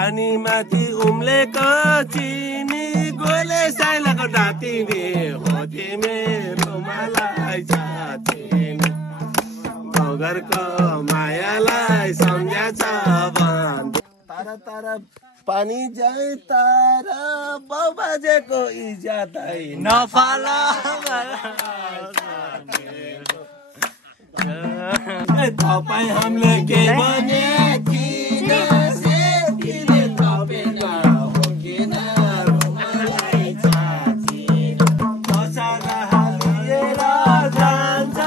पानी माथि उम्लेको चिनी गोले साइलाको ढातिनी हो तिमी मलाई साथिनी घरको मायालाई सम्झ्याछ तर तर पानी जाइ तर बाबाजेको इज्जतै नफाला तपाईँ हामीले के भने किन सेतीले थपेन हो किन मलाई छाती बसाना हालिएर जान्छ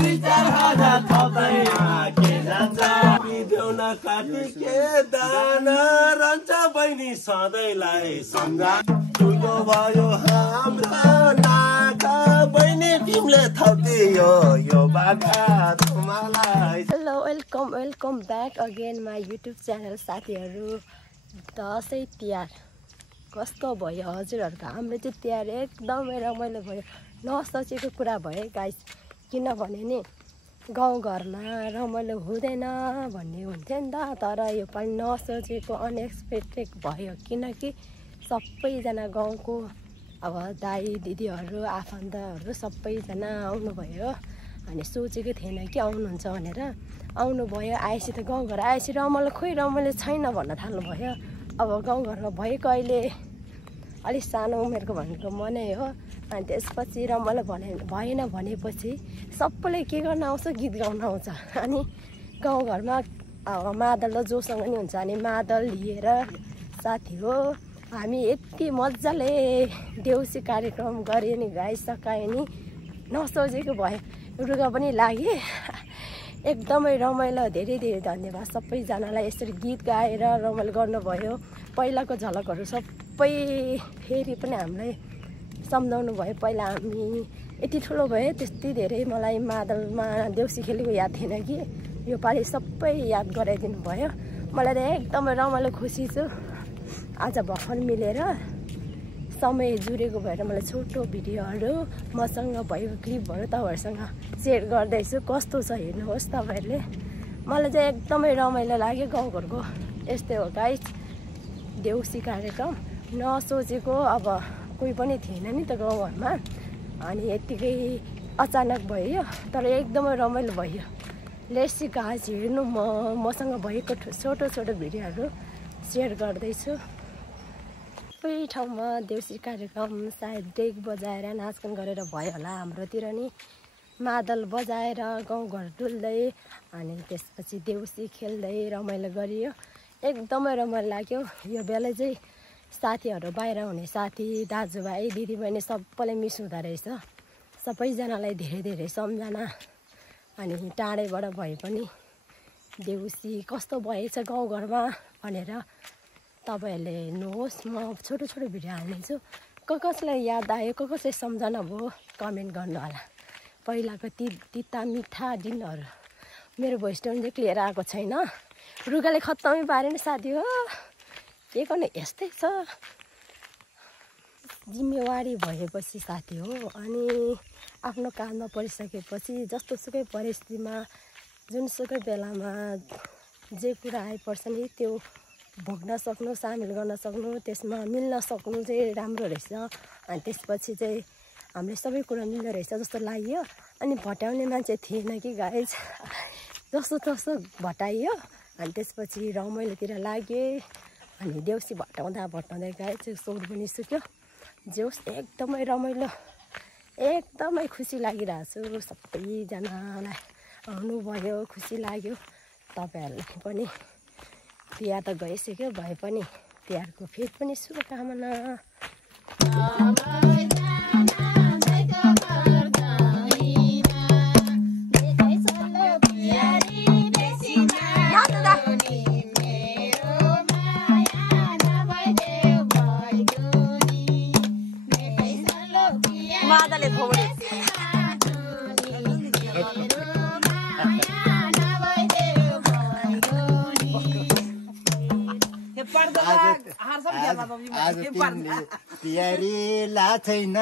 विचार हाजा थप्दैन के जान्छ बिदेउन काटी के दाना रहन्छ बहिनी सधैँलाई सम्झा ठुलो भयो हाम्रो नाका बहिनी तिमीले थपिदियो यो बाखा तुम्हालाई। Hello welcome back again my YouTube channel साथीहरू। दसैँ तिहार कस्तो भयो हजुरहरूको? हाम्रो चाहिँ तिहार एकदमै रमाइलो भयो, नसोचेको कुरा भयो गाइस। किनभने नि गाउँघरमा रमाइलो हुँदैन भन्ने हुन्थ्यो नि त, तर योपालि नसोचेको अनएक्सपेक्टेड भयो। किनकि सबैजना गाउँको अब दाइ दिदीहरू आफन्तहरू सबैजना आउनुभयो। अनि सोचेको थिएन कि आउनुहुन्छ भनेर, आउनुभयो। आएपछि त गाउँघर आएपछि रमाइलो खोइ रमाइलो छैन भन्न थाल्नुभयो। अब गाउँघरमा भएको अहिले अलिक सानो उमेरको भनेको मनै हो। अनि त्यसपछि रमाइलो भएन भनेपछि सबैले के गर्न आउँछ, गीत गाउन आउँछ। अनि गाउँघरमा मादल जोसँग नि हुन्छ। अनि मादल लिएर साथी हो हामी यति मजाले देउसी कार्यक्रम गऱ्यो नि गाई, सकायो नि, नसोचेको भयो। रुगा पनि लागे, एकदमै रमाइलो। धेरै धेरै धन्यवाद सबैजनालाई यसरी गीत गाएर रमाइलो गर्नुभयो। पहिलाको झलकहरू सबै फेरि पनि हामीलाई सम्झाउनु भयो। पहिला हामी यति ठुलो भयो, त्यति धेरै मलाई मादलमा देउसी खेलेको याद थिएन कि योपालि सबै याद गराइदिनु भयो। मलाई त एकदमै रमाइलो खुसी छु। आज भर्खर मिलेर समय जुरेको भएर मलाई छोटो भिडियोहरू मसँग भएको क्लिपहरू तपाईँहरूसँग सेयर गर्दैछु। कस्तो छ हेर्नुहोस् तपाईँहरूले। मलाई चाहिँ एकदमै रमाइलो लाग्यो। गाउँघरको यस्तै हो गाइस, देउसी कार्यक्रम नसोचेको। अब कोही पनि थिएन नि त गाउँघरमा, अनि यत्तिकै अचानक भयो, तर एकदमै रमाइलो भयो। लेट्स गाइस हेर्नु, मसँग भएको छोटो छोटो भिडियोहरू सेयर गर्दैछु। सबै ठाउँमा देउसी कार्यक्रम सायद डेक बजाएर नाचगान गरेर भयो होला। हाम्रोतिर नि मादल बजाएर गाउँघर डुल्दै अनि त्यसपछि देउसी खेल्दै रमाइलो गरियो। एकदमै रमाइलो लाग्यो। यो बेला चाहिँ साथीहरू बाहिर हुने साथी दाजुभाइ दिदीबहिनी सबैलाई मिस हुँदो रहेछ। सबैजनालाई धेरै धेरै सम्झना। अनि टाढैबाट भए पनि देउसी कस्तो भएछ गाउँघरमा भनेर तपाईँहरूले हेर्नुहोस्। म छोटो छोटो भिडियो हाल्नेछु। कसलाई याद आयो, कसलाई सम्झना भयो कमेन्ट गर्नु होला। पहिलाको तिता मिठा दिनहरू। मेरो भोइस टोन चाहिँ क्लियर आएको छैन, रुगाले खत्तमै पारेन साथी हो। के गर्ने, यस्तै छ जिम्मेवारी भएपछि साथी हो। अनि आफ्नो काममा परिसकेपछि जस्तोसुकै परिस्थितिमा जुनसुकै बेलामा जे कुरा आइपर्छ नि त्यो भोग्न सक्नु, सामेल गर्न सक्नु, त्यसमा मिल्न सक्नु चाहिँ राम्रो रहेछ। अनि त्यसपछि चाहिँ हामीले सबै कुरा मिल्दो रहेछ जस्तो लाग्यो। अनि भट्याउने मान्छे थिएन कि गाइज, जस्तो तस्तो भटाइयो। अनि त्यसपछि रमाइलोतिर लाग्यो। अनि देउसी भटाउँदै गाइज सोर पनि सुक्यो। जे होस् एकदमै रमाइलो, एकदमै खुसी लागिरहेको छु। सबैजनालाई आउनुभयो, खुसी लाग्यो। तपाईँहरूलाई पनि तिहार त गइसक्यो, भए पनि तिहारको फेरि पनि शुभकामना। आज तिहारीला छैन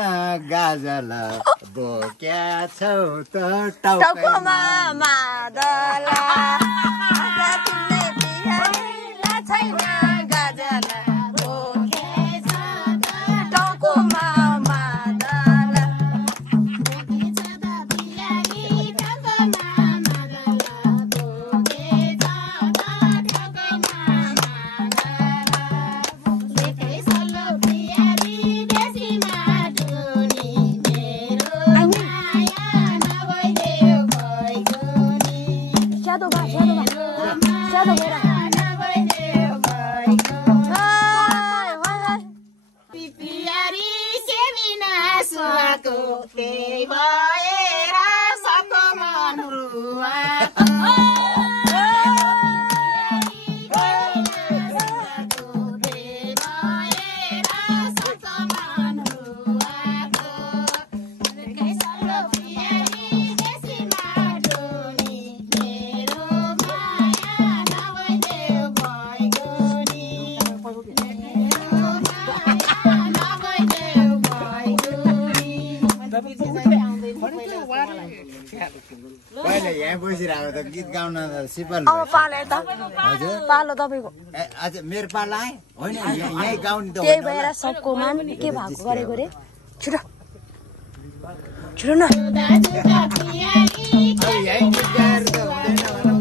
गाजल बोक्या छौ त टाउकोमा मादल। आज तिमीले तिहारीला छैन गाजल यहाँ बसिरहेको त गीत गाउन सिपल अब पालो यता हजुर पालो तपाईँको आज मेरो पाला आए होइन यहीँ गाउने त त्यही भएर सबको मान के भएको गरेको रे छिटो छिटो न यहीँ गीत गाएर त हुँदैन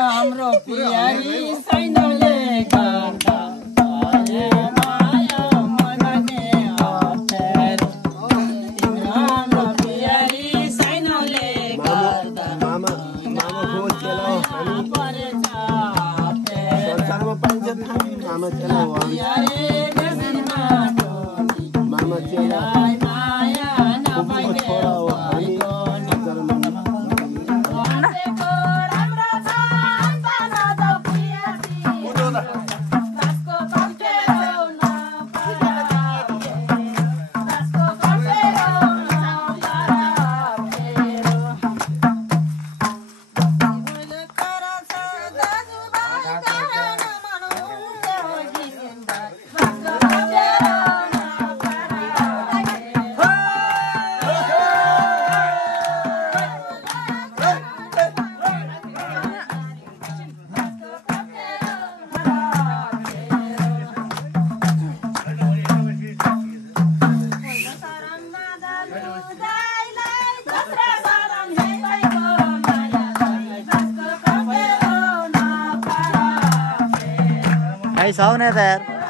हाम्रो पियारी सैनले गर्दा आए माया मनने अप्ठ्यारो तिम्रो हाम्रो पियारी सैनले गर्दा चेला हो हामी मामा चेला फुपूको छोरा हो हामी Hey, sound है यार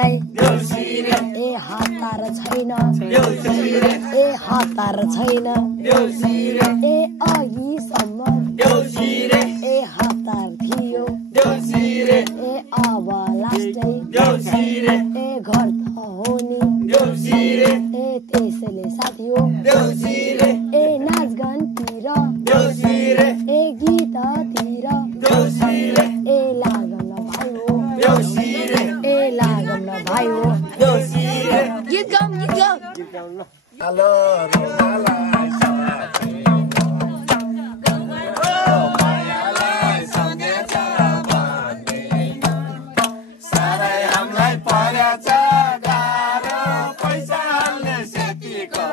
भाइलाई ए हतार छैन ए हतार छैन ए अघिसम्म ए हतार थियो ए अब लास्टै ए घर त हो नि ए त्यसैले साथी हो ए नाचगानतिर ए गीततिर ए लागम न भाइ हो ए लागम न भाइ हो गीत गाउँ हेलो रोमालाई मायालाई सम्झेछ भन्दैन साह्रै हामीलाई परेछ गाह्रो पैसा हाल्ने सेतीको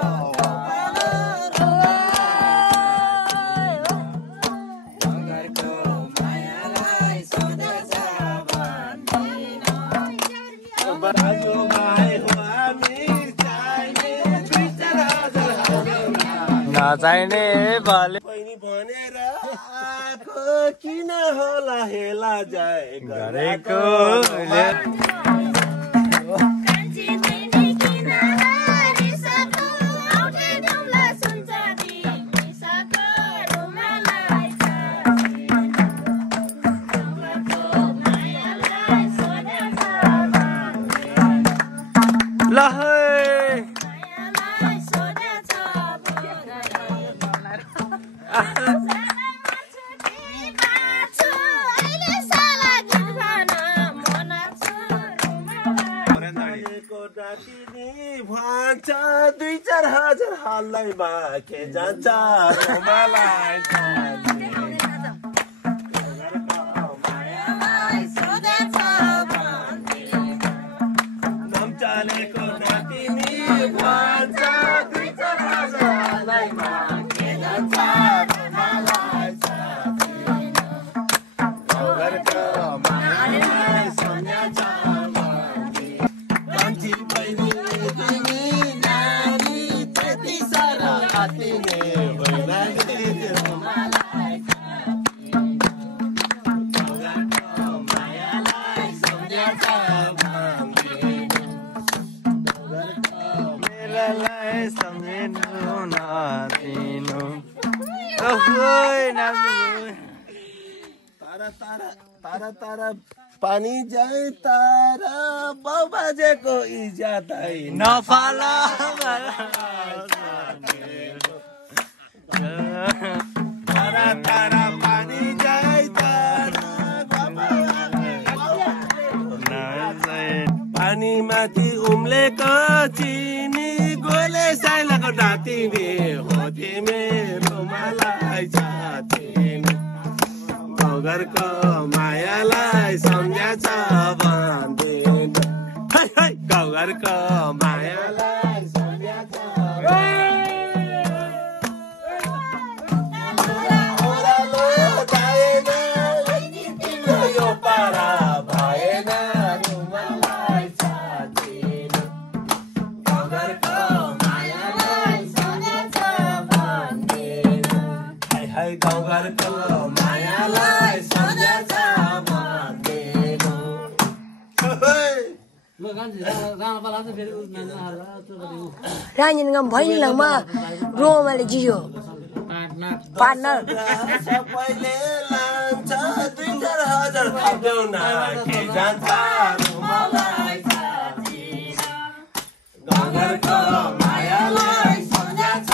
नचाहिने भले बहिनी भनेर आएको किन होला हेला जाए गरेको भन्छ 2-4 हजार हाललाई बाँके जान्छ रोमालाई नम्चालेको नातिनी भन्छ 2-4 हजार हाललाई बाँके जान्छ रोमालाई घरको मायालाई सम्झ्याछ कान्छी बहिनी नानी त्यति साह्रो आत्तिने भइलागे रोमालाई घरको मायालाई सम्झ्याछ मेरालाई सम्झिनु नदिनु तारा तारा पानी जाए तारा बाबाजेको इज्जतै नफाला तारा तारा पानी जाए तारा पानी माथि उम्लेको चिनी गोले साइलाको डाँतिनी हो तिमी रोमालाई साथिनी घरको मायालाई सम्झ्याछ भन्दैन गाउँघरको मायालाई सम्झ्याछ ओह्रालो जाएन तिम्रो यो पारा भएन रोमालाई साथिन गाउँघरको मायालाई सम्झ्याछ भन्दैन हाय गाउँघरको मायालाई सम्झ्याछ भन्दैन राजन गाउँ भैलीमा रोमाले जियो पार्टनर सबैले लान्छ 2-4 हजार थप्देऊ न के जान्छ रोमालाई साथिन गाउँघरको मायालाई सम्झ्याछ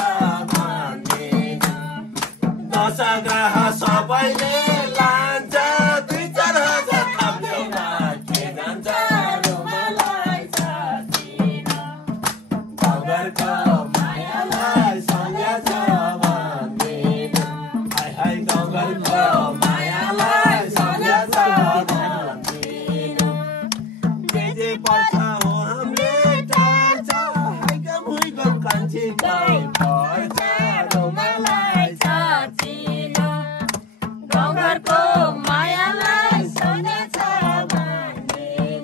भन्दैन दशग्रह सबैले लान्छ 2-4 हजार थप्देऊ न के जान्छ रोमालाई साथिन गाउँघरको मायालाई सम्झ्याछ भन्दैन हाय गाउँघरको मायालाई सम्झ्याछ भन्दैन जे पर्छ हो हामीले टार्छ हाइगम हुइगम कान्छी पर्छ रोमालाई साथिन गाउँघरको मायालाई सम्झ्याछ भन्दैन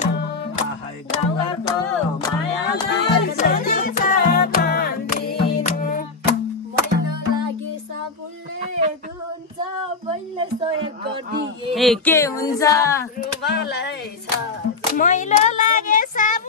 गाउँघरको मायालाई सम्झ्याछ भन्दैन मैलो लागे साबुनले धुन्छ बैले सहयोग गरिदिए के हुन्छ रोमालाई छ मैलो लागे साबुन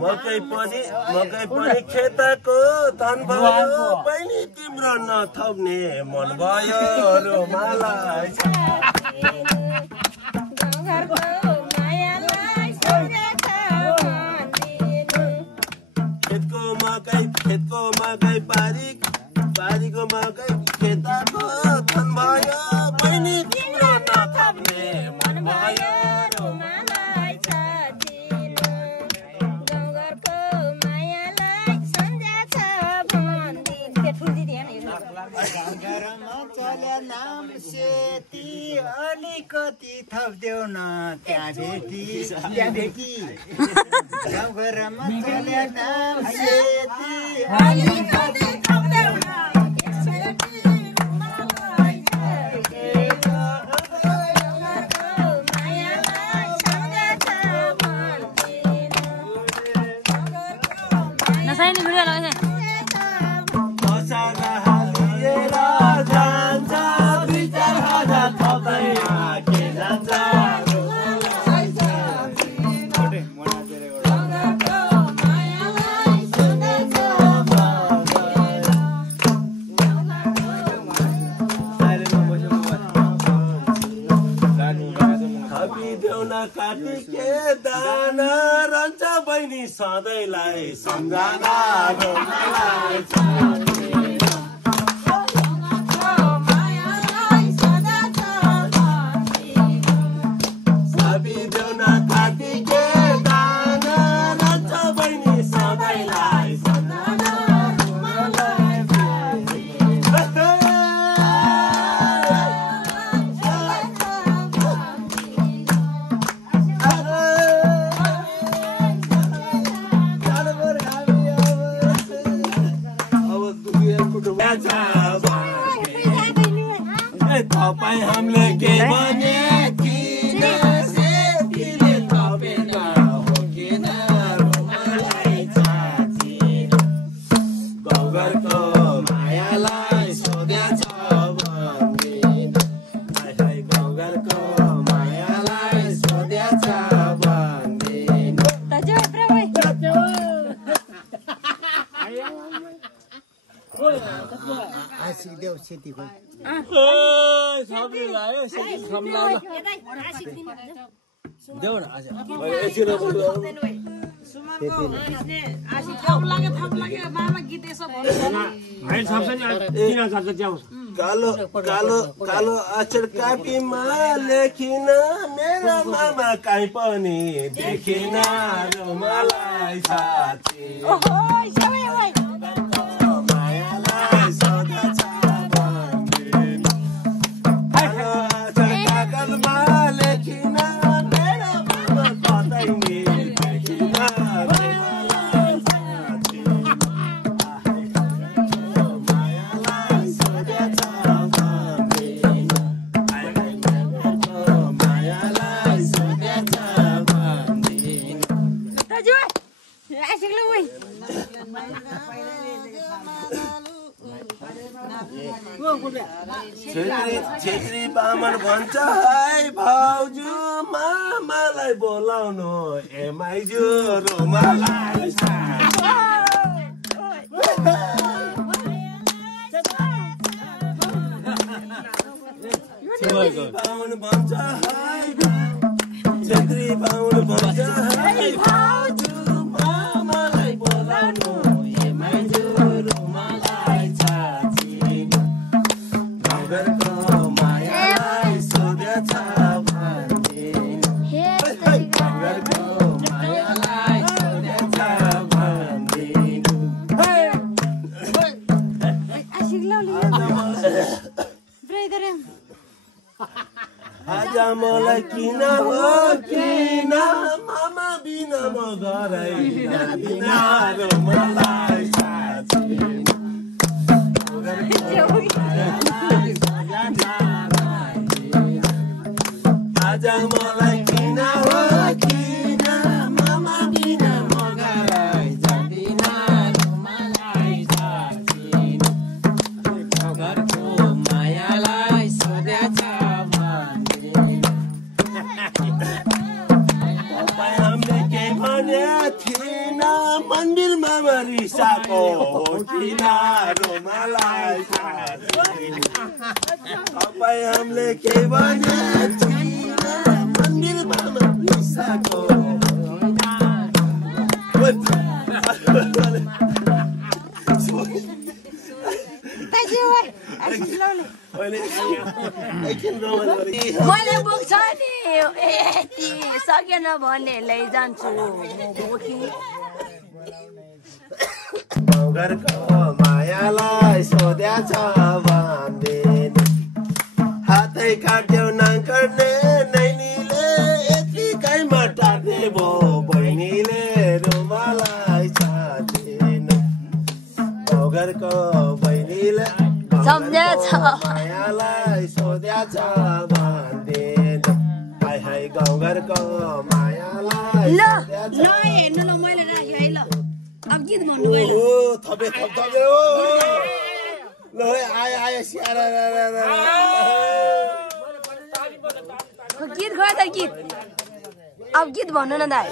मकै पनि खेतको धन भयो बहिनी तिम्रो नथप्ने मन भयो रुमालाई खेतको मकै बारीको मकै खेतको धन भयो बहिनी तिम्रो नथप्ने मन भयो नाम सेती अलिकति थप्देऊ न त्यहाँ भेटी गाउँघरमा चले नाम सेती अलिकति थप्देऊ न नसाइने भिडियो लगाए काटी के दाना रहन्छ बहिनी सधैँलाई सम्झना तपाईँ हामीले के भने किन सेतीले थपेन हो किन रुमालाई चाचिलो गाउँघरको मायालाई सोधेछ भन्दिन गाउँघरको मायालाई सोधेछ भन्दिन सिक्देऊ सेतीको सबले लायो सेती सम्लाउन देऊ न आज कालो कालो कालो अक्षर कापीमा लेखिन मेरो मामा काहीँ पनि देखिन रुमालाई साथी छेत्री बामन भन्छ है भाउजू मामालाई बोलाउनु ए माइजू रुमालाई बामन भन्छ है छेत्री बामन भन्छ है भाउजू मामालाई बोलाउनु ए माइजू रुमालाई चाचिलो गाउँघरको मायालाई सोधेछ भन्दिन गाउँघरको मायालाई सोधेछ भन्दिन आज मलाई किन हो किन मामा बिना म घरै जाँदिन रुमालाई साचिलो आज मलाई किन हो किन मामा बिना म घरै जाँदिन रुमालाई साचिलो गाउँघरको मायालाई सोधेछ भन्दिन तपाईँ हामीले भने थिएन मन्दिरमा रिसाको हो किन मलाई तपाईँ हामीले के भने थिएन मन्दिरमा रिसाको मैले पुग्छ नि यति सकेन भने लैजान्छु घरको मायालाई सोध्या छ भन्देन हातै काट्यो नगर्ने नैनीले यतिकैमा टार्ने भो बहिनीले रुमालाई छाडेन घरको बहिनीले सम्झेछ मायालाई सोध्या छ भन्देन हाय हाय गाउँघरको मायालाई ल हेर्नु ल मैले राखेँ है ल अब गीत भन्नु ओ थपे ओ ल आयो स्यार गीत गर त गीत अब गीत भन्नु न दाइ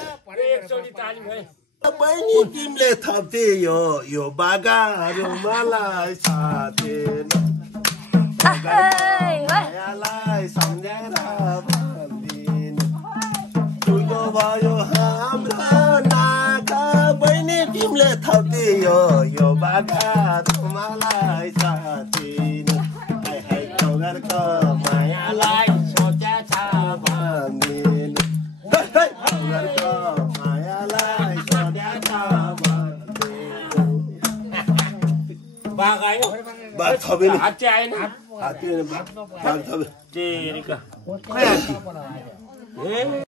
बहिनी तिमीले थप्थे यो बागाहरू मलाई साथेन मायालाई सम्झेर भन्दिन ठुलो भयो हाम्रो नाका बहिनी तिमीले थप्थे यो बागाहरू मलाई साथेन हाय हाय गाउँघरको मायालाई सोध्या छ भन्दिन गाउँघरको मायालाई बाघ आयो बाघ थपेन हात्ती आएन हात्ती बाघ थपे